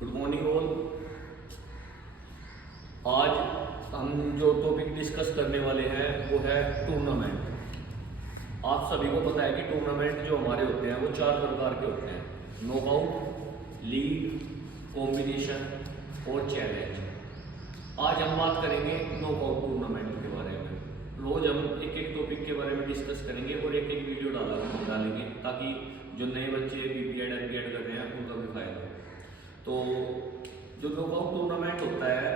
Good morning all. आज हम जो टॉपिक डिस्कस करने वाले हैं वो है टूर्नामेंट। आप सभी को पता है कि टूर्नामेंट जो हमारे होते हैं वो 4 प्रकार के होते हैं: नॉकआउट, लीग, कॉम्बिनेशन और चैलेंज। आज हम बात करेंगे नॉकआउट टूर्नामेंट के बारे में। रोज हम एक एक टॉपिक के बारे में डिस्कस करेंगे और एक एक वीडियो डालेंगे ताकि जो नए बच्चे बीपीएड एमपीएड कर रहे हैं उनका भी फायदा हो। तो जो नॉकआउट टूर्नामेंट होता है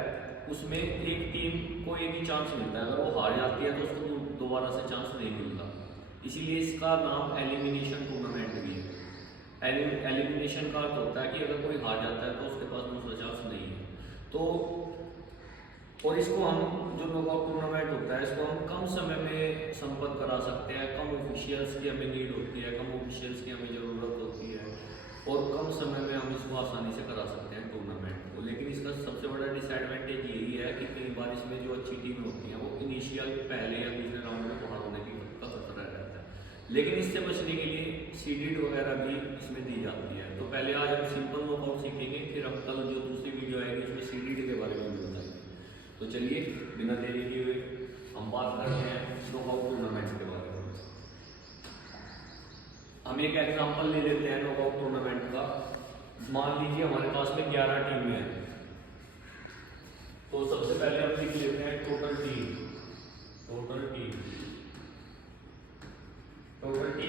उसमें एक टीम को एक ही चांस मिलता है। अगर वो हार जाती है तो उसको दोबारा से चांस नहीं मिलता, इसीलिए इसका नाम एलिमिनेशन टूर्नामेंट भी है। एलिमिनेशन का अर्थ होता है कि अगर कोई हार जाता है तो उसके पास दूसरा चांस नहीं है। तो और इसको हम जो नॉकआउट टूर्नामेंट होता है इसको हम कम समय में संपन्न करा सकते हैं। कम ऑफिशियल्स की हमें नीड होती है, कम ऑफिशियल्स की हमें ज़रूरत होती है और कम समय में हम इसको आसानी से करा सकते हैं टूर्नामेंट को। लेकिन इसका सबसे बड़ा डिसएडवांटेज यही है कि कई बार इसमें जो अच्छी टीम होती हैं वो इनिशियल पहले या दूसरे राउंड में बाहर होने की का खतरा रहता है। लेकिन इससे बचने के लिए सीडेड वगैरह भी इसमें दी जाती है। तो पहले आज हम सिंपल नॉकआउट सीखेंगे, फिर हम कल जो दूसरी वीडियो आएगी उसमें सीडेड के बारे में भी बताएंगे। तो चलिए बिना देरी किए हुए हम बात करते हैं नॉकआउट टूर्नामेंट के बारे में। हम एक एग्जांपल ले लेते हैं नॉकआउट टूर्नामेंट का। मान लीजिए हमारे पास में 11 टीमें हैं। तो सबसे पहले हम लिख लेते हैं टोटल टीम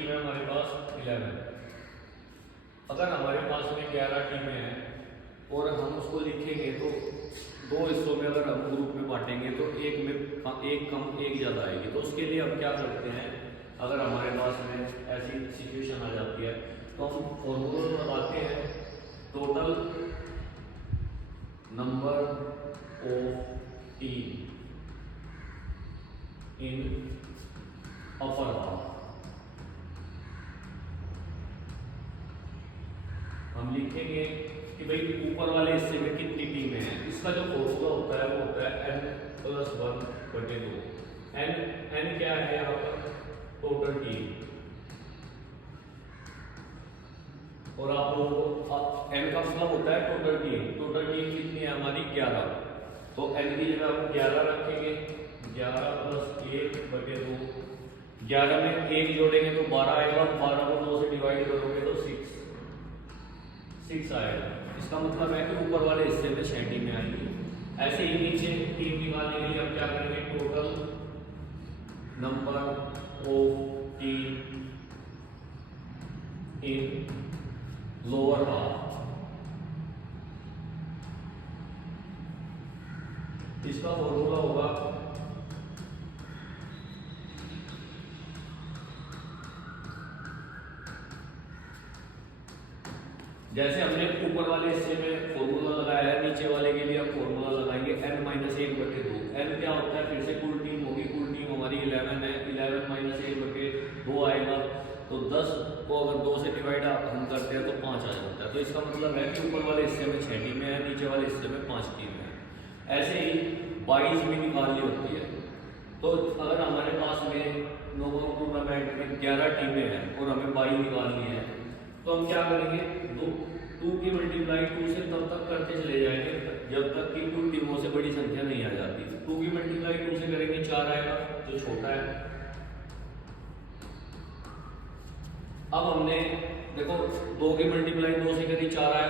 है हमारे पास 11। अगर हमारे पास में 11 टीमें हैं और हम उसको लिखेंगे तो 2 हिस्सों में अगर हम ग्रुप में बांटेंगे तो एक में एक कम एक ज़्यादा आएगी। तो उसके लिए हम क्या करते हैं, अगर हमारे पास में ऐसी सिचुएशन आ जाती है तो हम फॉर्मूला लगाते हैं total number of team in upper half. हम लिखेंगे कि भाई ऊपर वाले हिस्से में कितनी टीमें हैं। इसका जो फॉर्मूला होता है वो होता है n+1/2। n क्या है यहाँ पर, टोटल टीम। और आप लोगों को n का मतलब होता है टोटल टीम। टोटल टीम कितनी है हमारी 11। तो n की जगह हम 11 रखेंगे। 11+1/2। 11 में 1 जोड़ेंगे तो 12 आएगा। 12 को 2 से डिवाइड करोगे तो 6 आएगा। इसका मतलब है कि ऊपर वाले हिस्से में 6 टीमें आएंगी। ऐसे ही नीचे टीम निकालने के लिए हम क्या करेंगे, total number of team in lower half. इसका फॉर्मूला होगा जैसे हमने ऊपर वाले हिस्से में फॉर्मूला लगाया है, नीचे वाले के लिए हम फॉर्मूला लगाएंगे n-1/2। n क्या होता है, फिर से कुल टीम होगी। कुल टीम हमारी 11 है। 11 - 1/2 आएगा। तो 10 को अगर 2 से डिवाइड हम करते हैं तो 5 आ जाता है। तो इसका मतलब है कि ऊपर वाले हिस्से में 6 टीमें हैं, नीचे वाले हिस्से में 5 टीमें हैं। ऐसे ही 22 भी निकालनी होती है। तो अगर हमारे पास में नॉकआउट टूर्नामेंट में 11 टीमें हैं और हमें 22 निकालनी है तो हम क्या करेंगे, 2 की मल्टीप्लाई 2 से तब तक करते चले जाएंगे जब तक कि कुल टीमों से बड़ी संख्या नहीं आ जाती। 2 की मल्टीप्लाई 2 से करेंगे 4 आएगा जो छोटा है। अब हमने देखो 2 की मल्टीप्लाई 2 से करी 4 आया,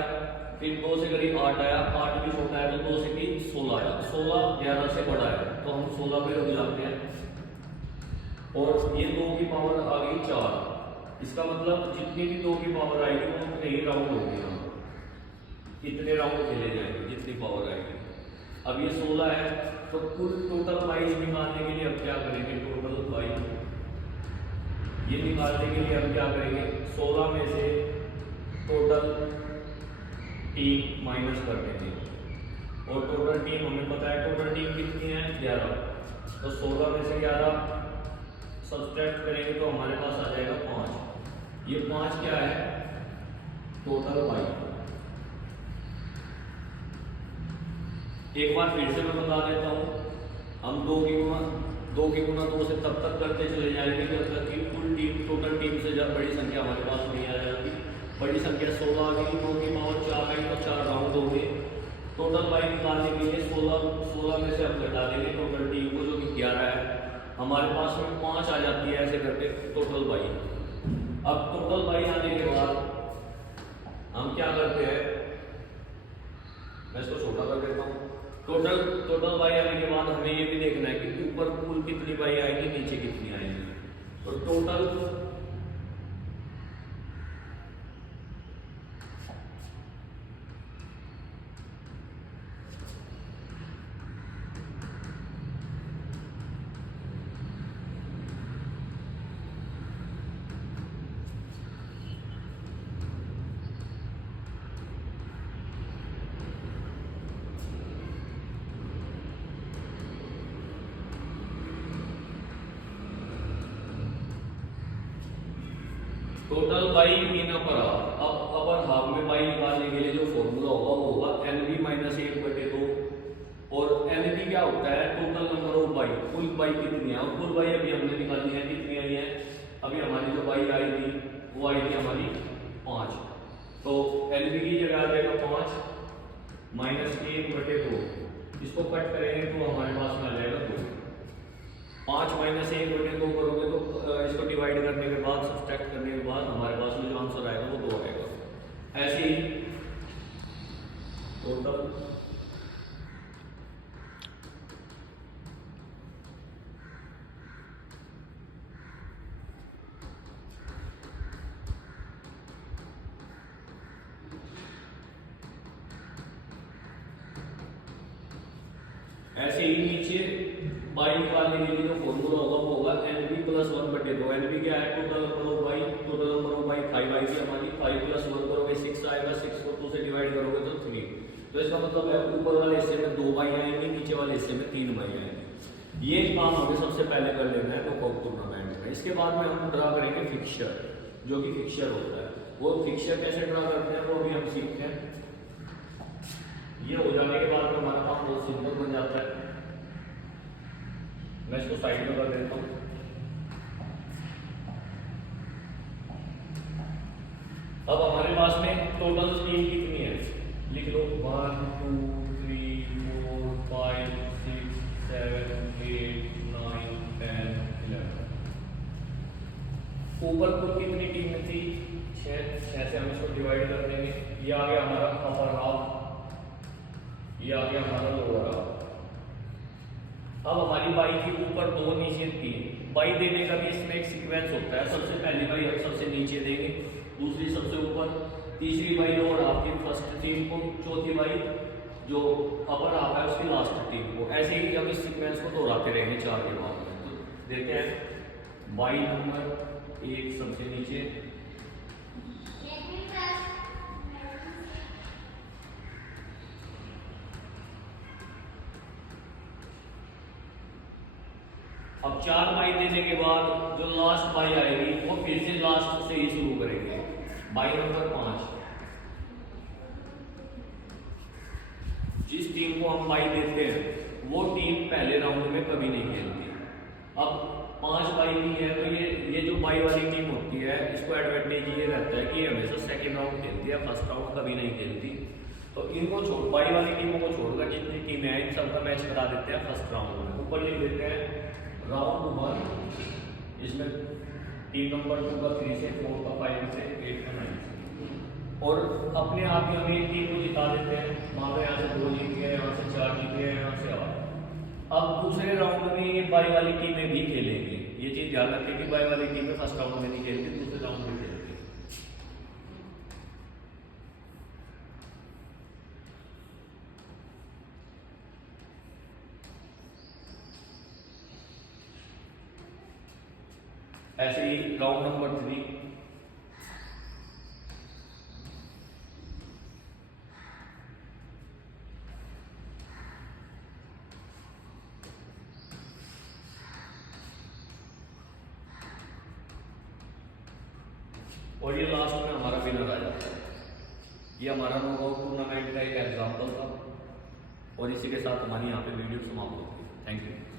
फिर 2 से करी 8 आया। 8 भी छोटा है तो 2 से की 16 आया। 16 11 से बड़ा है तो हम 16 पे रुक जाते हैं। और ये 2 की पावर आ गई 4। इसका मतलब जितनी भी 2 की पावर आएगी वो उतने ही राउंड होंगे। हम इतने राउंड खेले जाएंगे जितनी पावर आएगी। अब ये 16 है तो कुल टोटल 22 निकालने के लिए हम क्या करेंगे, टोटल 22 ये निकालने के लिए हम क्या करेंगे, 16 में से टोटल टीम माइनस कर देंगे। और टोटल टीम हमें पता है टोटल टीम कितनी है 11। तो 16 में से 11 सब्सट्रैक्ट करेंगे तो हमारे पास आ जाएगा 5। ये 5 क्या है, टोटल 22। एक बार फिर से मैं बता देता हूँ, हम 2 की गुना 2 से तब तक करते चले जाएंगे जब तक कि कुल टीम टोटल टीम से जब बड़ी संख्या हमारे पास नहीं आ जाएगी। बड़ी संख्या 16 आ गई, 2 की पावर 4 आई तो 4 राउंड हो गए। टोटल बाई निकालने के लिए 16 में से हम घटा देंगे टोटल टीम को जो कि 11 है, हमारे पास में 5 आ जाती है ऐसे करके टोटल बाई। अब टोटल बाई आने के बाद हम क्या करते हैं, मैं इसको छोटा कर देता हूँ। टोटल बाई आने के बाद हमें ये भी देखना है कि ऊपर कुल कितनी बाई आएगी, नीचे कितनी आएगी। तो total by in upper half. अब अपर हाफ में बाई निकालने के लिए जो फॉर्मूला होगा वो होगा एनबी माइनस 1/2। और एनबी क्या होता है, टोटल नंबर ऑफ बाई, कुल बाई कितनी है। और कुल बाई अभी हमने निकालनी है, कितनी आई है, अभी हमारी जो बाई आई थी वो आई थी हमारी 5। तो एनबी की जगह आ जाएगा 5 माइनस 1/2। इसको कट करेंगे तो हमारे पास में आ जाएगा 2। 5 माइनस 1/2 करोगे तो इसको डिवाइड करने के बाद, सब्सट्रैक्ट करने के बाद हमारे पास में जो आंसर आएगा वो 2 आएगा। ऐसे ही टोटल ऐसे ही नीचे बाई निकालने के लिए जो फॉर्मूला होगा वो होगा एनबी प्लस 1/2। एनबी क्या है, total number of by. Total number of by 5 आई थी हमारी, 5 प्लस 1 करोगे 6 आएगा, 6 को 2 से डिवाइड करोगे तो 3। तो इसका मतलब है ऊपर वाले हिस्से में 2 बाई आएंगे, नीचे वाले हिस्से में 3 बाई आएंगे। ये काम हमें सबसे पहले कर लेना है नॉकआउट टूर्नामेंट में। इसके बाद में हम ड्रा करेंगे फिक्सचर, जो कि फिक्सचर होता है। वो फिक्सचर कैसे ड्रा करते हैं वो अभी हम सीखते हैं। ये हो जाने के बाद हमारा काम बहुत सिंपल बन जाता है। मैं इसको साइड में कर देता हूँ। अब हमारे पास में टोटल टीम कितनी है, लिख लो 1 2 3 4 5 6 7 8 9 10 11। ऊपर कुल कितनी टीम थी, 6 से हम इसको डिवाइड कर देंगे। ये आ गया हमारा अपर हाफ, ये आ गया हमारा लोअर हाफ। अब हमारी बाई थी ऊपर 2 नीचे 3। बाई देने का भी इसमें एक सीक्वेंस होता है। सबसे पहली बाई हम सबसे नीचे देंगे, दूसरी सबसे ऊपर, तीसरी बाई लोअर हाफ की फर्स्ट टीम को, चौथी बाई जो अपर हाफ है उसकी लास्ट टीम को। ऐसे ही हम इस सीक्वेंस को दोहराते रहेंगे 4 के बाद। तो देखते हैं बाई नंबर 1 सबसे नीचे, अब 4 बाई देने के बाद जो लास्ट बाई आएगी वो फिर से लास्ट से ही शुरू करेंगे। बाई नंबर 5, जिस टीम को हम बाई देते हैं वो टीम पहले राउंड में कभी नहीं खेलती। अब 5 बाई की है तो ये जो बाई वाली टीम होती है इसको एडवांटेज ये रहता है कि ये हमेशा सेकेंड राउंड खेलती है, फर्स्ट राउंड कभी नहीं खेलती। तो इनको बाई वाली टीमों को छोड़कर जितनी टीमें हैं इन सबका मैच करा देते हैं फर्स्ट राउंड में। ऊपर लिख देते हैं राउंड 1, इसमें टीम नंबर 2 का 3 से 4 का 5 से 8 का 9 से। और अपने आप ही हम एक टीम को जिता देते हैं। मान लो यहाँ से 2 जीत गए, यहाँ से 4 जीत गए, यहाँ से 8। अब दूसरे राउंड में ये बाई वाली टीमें भी खेलेंगी। ये चीज ध्यान रखें कि बाई वाली टीमें फर्स्ट राउंड में नहीं खेलती, दूसरे राउंड में खेलती। ऐसे ही राउंड नंबर 3, और ये लास्ट में हमारा विनर आ जाता है। ये हमारा नॉकआउट टूर्नामेंट का एक एग्जाम्पल था और इसी के साथ हमारी यहाँ पे वीडियो समाप्त होती है। Thank you.